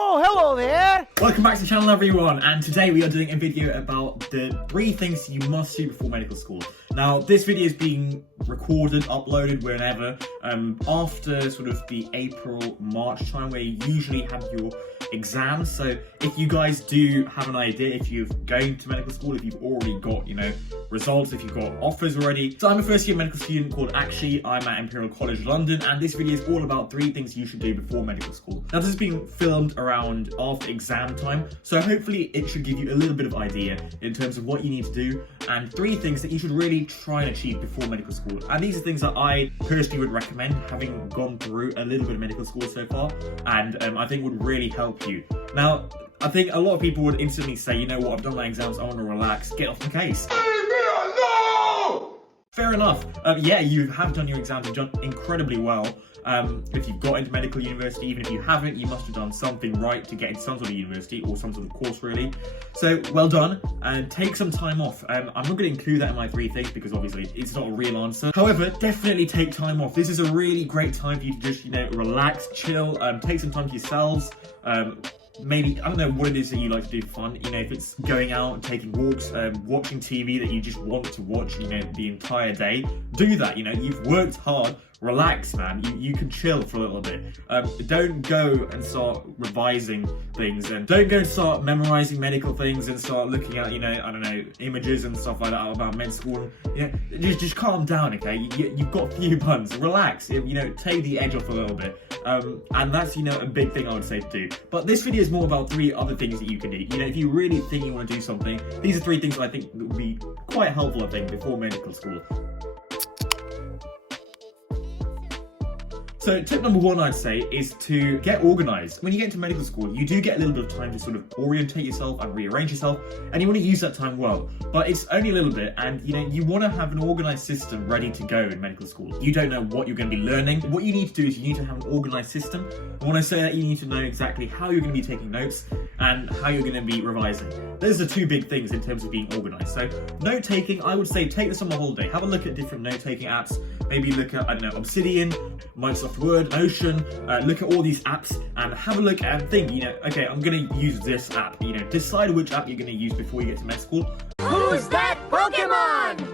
Oh, hello there! Welcome back to the channel, everyone, and today we are doing a video about the 3 things you must do before medical school. Now, this video is being recorded, uploaded whenever, after sort of the April-March time where you usually have your exams. So if you guys do have an idea, if you're going to medical school, if you've already got, results, if you've got offers already. So I'm a first-year medical student called Shady. I'm at Imperial College London, and this video is all about 3 things you should do before medical school. Now, this is being filmed around after exam time, so hopefully it should give you a little bit of idea in terms of what you need to do and 3 things that you should really try and achieve before medical school. And these are things that I personally would recommend, having gone through a little bit of medical school so far, and I think would really help you. Now, I think a lot of people would instantly say, you know what, I've done my exams, I want to relax, get off the case. Fair enough. Yeah, you have done your exams, you've done incredibly well. If you've got into medical university, even if you haven't, you must have done something right to get into some sort of university or some sort of course, really. So, well done, and take some time off. I'm not going to include that in my 3 things because obviously it's not a real answer. However, definitely take time off. This is a really great time for you to just, relax, chill, take some time to yourselves. Maybe, I don't know what it is that you like to do for fun, if it's going out and taking walks, watching TV that you just want to watch, the entire day, do that, you've worked hard, relax, man, you can chill for a little bit. Don't go and start revising things, and don't go and start memorizing medical things and start looking at, I don't know, images and stuff like that about med school. Just calm down, okay? You've got a few buns, relax, take the edge off a little bit. And that's, a big thing I would say to do. But this video is more about 3 other things that you can do. If you really think you want to do something, these are 3 things that I think would be quite helpful, I think, before medical school. So tip number 1, I'd say, is to get organised. When you get into medical school, you do get a little bit of time to sort of orientate yourself and rearrange yourself, and you want to use that time well. But it's only a little bit, and you want to have an organised system ready to go in medical school. You don't know what you're going to be learning. What you need to do is you need to have an organised system. And when I say that, you need to know exactly how you're going to be taking notes and how you're going to be revising. Those are 2 big things in terms of being organised. So note taking, I would say take this on a holiday. Have a look at different note taking apps. Maybe look at, Obsidian, Microsoft Word, Notion, look at all these apps and have a look and think, okay, I'm going to use this app. Decide which app you're going to use before you get to med school. Who's that Pokemon?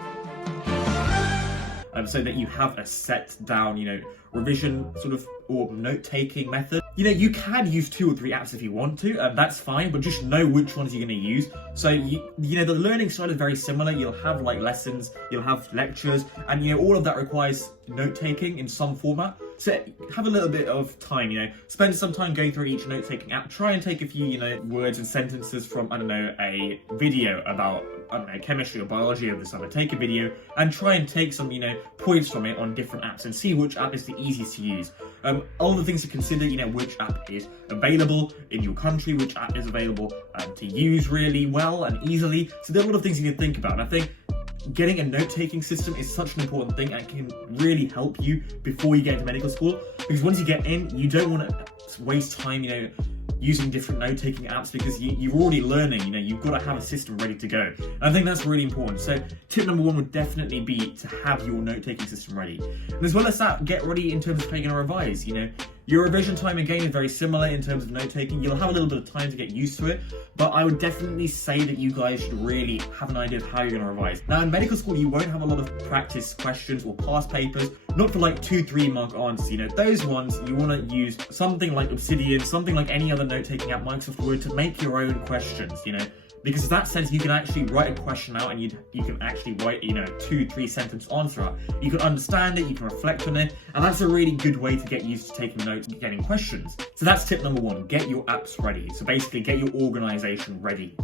So that you have a set down, revision sort of or note-taking method. You can use 2 or 3 apps if you want to, that's fine, but just know which ones you're going to use. So, the learning style is very similar. You'll have, lessons, you'll have lectures, and, all of that requires note-taking in some format. So, have a little bit of time, spend some time going through each note-taking app. Try and take a few, words and sentences from, a video about, chemistry or biology over the summer. Take a video and try and take some, points from it on different apps and see which app is the easiest to use. All the things to consider, which app is available in your country, which app is available to use really well and easily. So there are a lot of things you need to think about. And I think getting a note-taking system is such an important thing and can really help you before you get into medical school. Because once you get in, you don't want to waste time, using different note-taking apps because you're already learning, you've got to have a system ready to go. And I think that's really important. So tip number 1 would definitely be to have your note-taking system ready. And as well as that, get ready in terms of how you're going to revise, Your revision time again is very similar in terms of note-taking. You'll have a little bit of time to get used to it, but I would definitely say that you guys should really have an idea of how you're going to revise. Now in medical school, you won't have a lot of practice questions or past papers, not for 2-3 mark answers, those ones you want to use something like Obsidian, something like any other note-taking app, Microsoft Word, to make your own questions, Because in that sense, you can actually write a question out and you can actually write, 2-3 sentence answer out. You can understand it, you can reflect on it, and that's a really good way to get used to taking notes and getting questions. So that's tip number 1, get your apps ready. So basically, get your organisation ready.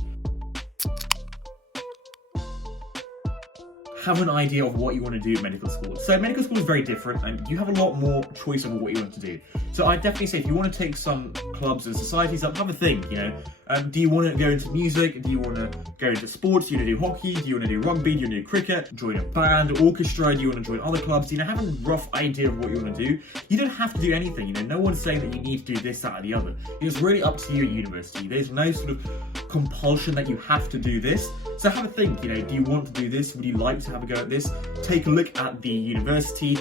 Have an idea of what you want to do at medical school. So medical school is very different and you have a lot more choice of what you want to do. So I definitely say if you want to take some clubs and societies up, have a think, do you want to go into music? Do you want to go into sports? Do you want to do hockey? Do you want to do rugby? Do you want to do cricket? Join a band, orchestra? Do you want to join other clubs? Have a rough idea of what you want to do. You don't have to do anything, no one's saying that you need to do this, that or the other. It's really up to you at university. There's no sort of compulsion that you have to do this. So have a think, you know, do you want to do this? Would you like to have a go at this? Take a look at the university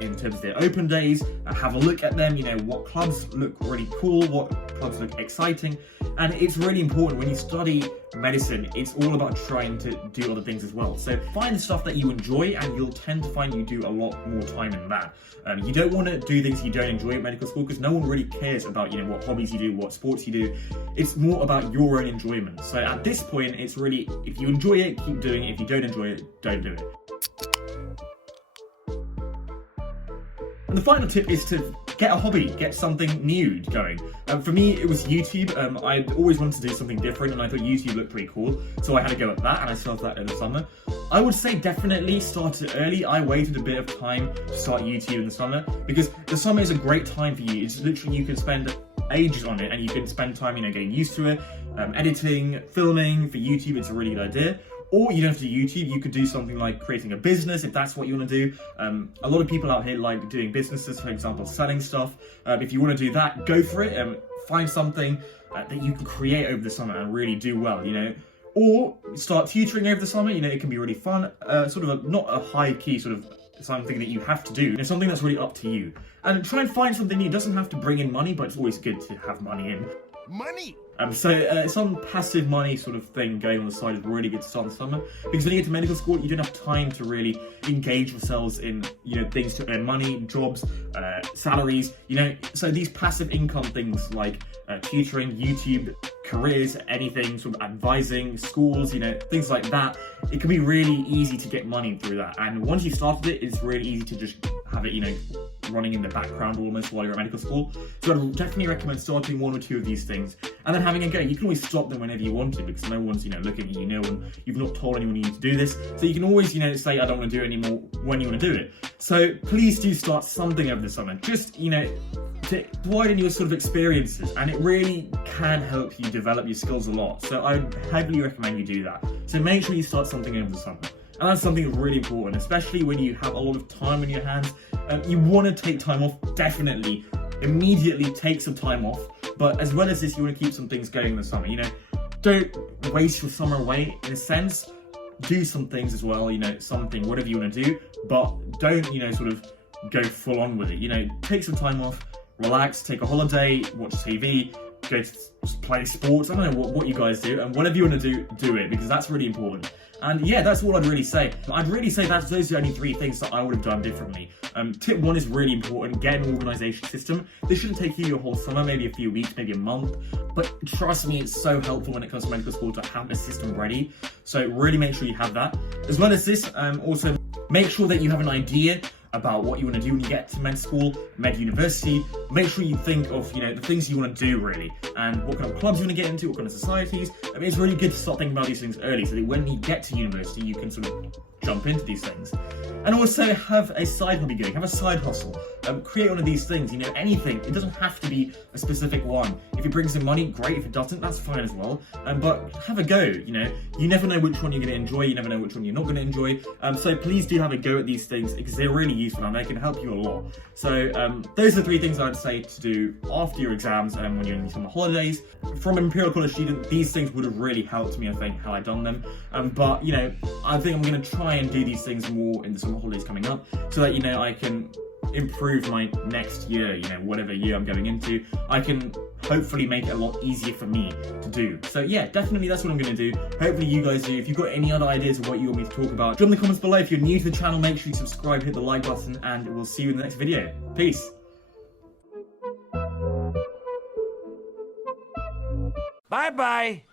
in terms of their open days, have a look at them, you know, what clubs look really cool, what clubs look exciting. And it's really important when you study medicine, it's all about trying to do other things as well. So find stuff that you enjoy and you'll tend to find you do a lot more time in that. You don't want to do things you don't enjoy at medical school because no one really cares about, you know, what hobbies you do, what sports you do. It's more about your own enjoyment. So at this point, it's really, if you enjoy it, keep doing it. If you don't enjoy it, don't do it. And the final tip is to get a hobby, get something new going. For me, it was YouTube. I always wanted to do something different and I thought YouTube looked pretty cool. So I had to go at that and I started that in the summer. I would say definitely start it early. I waited a bit of time to start YouTube in the summer because the summer is a great time for you. It's literally, you can spend ages on it and you can spend time, you know, getting used to it, editing, filming. For YouTube, it's a really good idea. Or you don't have to do YouTube, you could do something like creating a business if that's what you want to do. A lot of people out here like doing businesses, for example, selling stuff. If you want to do that, go for it. Find something that you can create over the summer and really do well, you know. Or start tutoring over the summer, you know, it can be really fun. Sort of not a high key sort of something that you have to do, you know, something that's really up to you. And try and find something new. It doesn't have to bring in money, but it's always good to have money in. Money! So some passive money sort of thing going on the side is really good to start in the summer, because when you get to medical school, you don't have time to really engage yourselves in, you know, things to earn money, jobs, salaries, you know. So these passive income things like tutoring, YouTube, careers, anything, sort of advising, schools, you know, things like that, it can be really easy to get money through that. And once you started it, it's really easy to just have it, you know, running in the background almost while you're at medical school. So I'd definitely recommend starting one or two of these things and then having a go. You can always stop them whenever you want to because no one's, you know, looking at you, no one, you've not told anyone you need to do this. So you can always, you know, say, I don't want to do it anymore when you want to do it. So please do start something over the summer. Just, you know, to widen your sort of experiences, and it really can help you develop your skills a lot. So I heavily recommend you do that. So make sure you start something over the summer. And that's something that's really important, especially when you have a lot of time on your hands. You want to take time off, definitely. Immediately take some time off. But as well as this, you want to keep some things going in the summer. You know, don't waste your summer away in a sense. Do some things as well, you know, something, whatever you want to do. But don't, you know, sort of go full on with it. You know, take some time off, relax, take a holiday, watch TV, go to play sports. I don't know what you guys do. And whatever you want to do, do it, because that's really important. And yeah, that's all I'd really say. I'd really say that those are the only three things that I would have done differently. Tip one is really important. Get an organisation system. This shouldn't take you your whole summer, maybe a few weeks, maybe a month. But trust me, it's so helpful when it comes to medical school to have a system ready. So really make sure you have that. As well as this, also make sure that you have an idea about what you want to do when you get to med school, med university. Make sure you think of, you know, the things you want to do really, and what kind of clubs you want to get into, what kind of societies. I mean, it's really good to start thinking about these things early so that when you get to university, you can sort of jump into these things. And also have a side hobby going, have a side hustle. Create one of these things, you know, anything. It doesn't have to be a specific one. If it brings in money, great. If it doesn't, that's fine as well. But have a go, you know. You never know which one you're going to enjoy. You never know which one you're not going to enjoy. So please do have a go at these things because they're really useful and they can help you a lot. So those are the three things I'd say to do after your exams and when you're in summer holidays. From an Imperial College student, these things would have really helped me, I think, had I done them. But, you know, I think I'm going to try and do these things more in the summer holidays coming up so that, you know, I can improve my next year, you know, whatever year I'm going into. I can hopefully make it a lot easier for me to do. So yeah, definitely that's what I'm going to do. Hopefully you guys do. If you've got any other ideas of what you want me to talk about, drop in the comments below. If you're new to the channel, make sure you subscribe, hit the like button, and we'll see you in the next video. Peace. Bye-bye.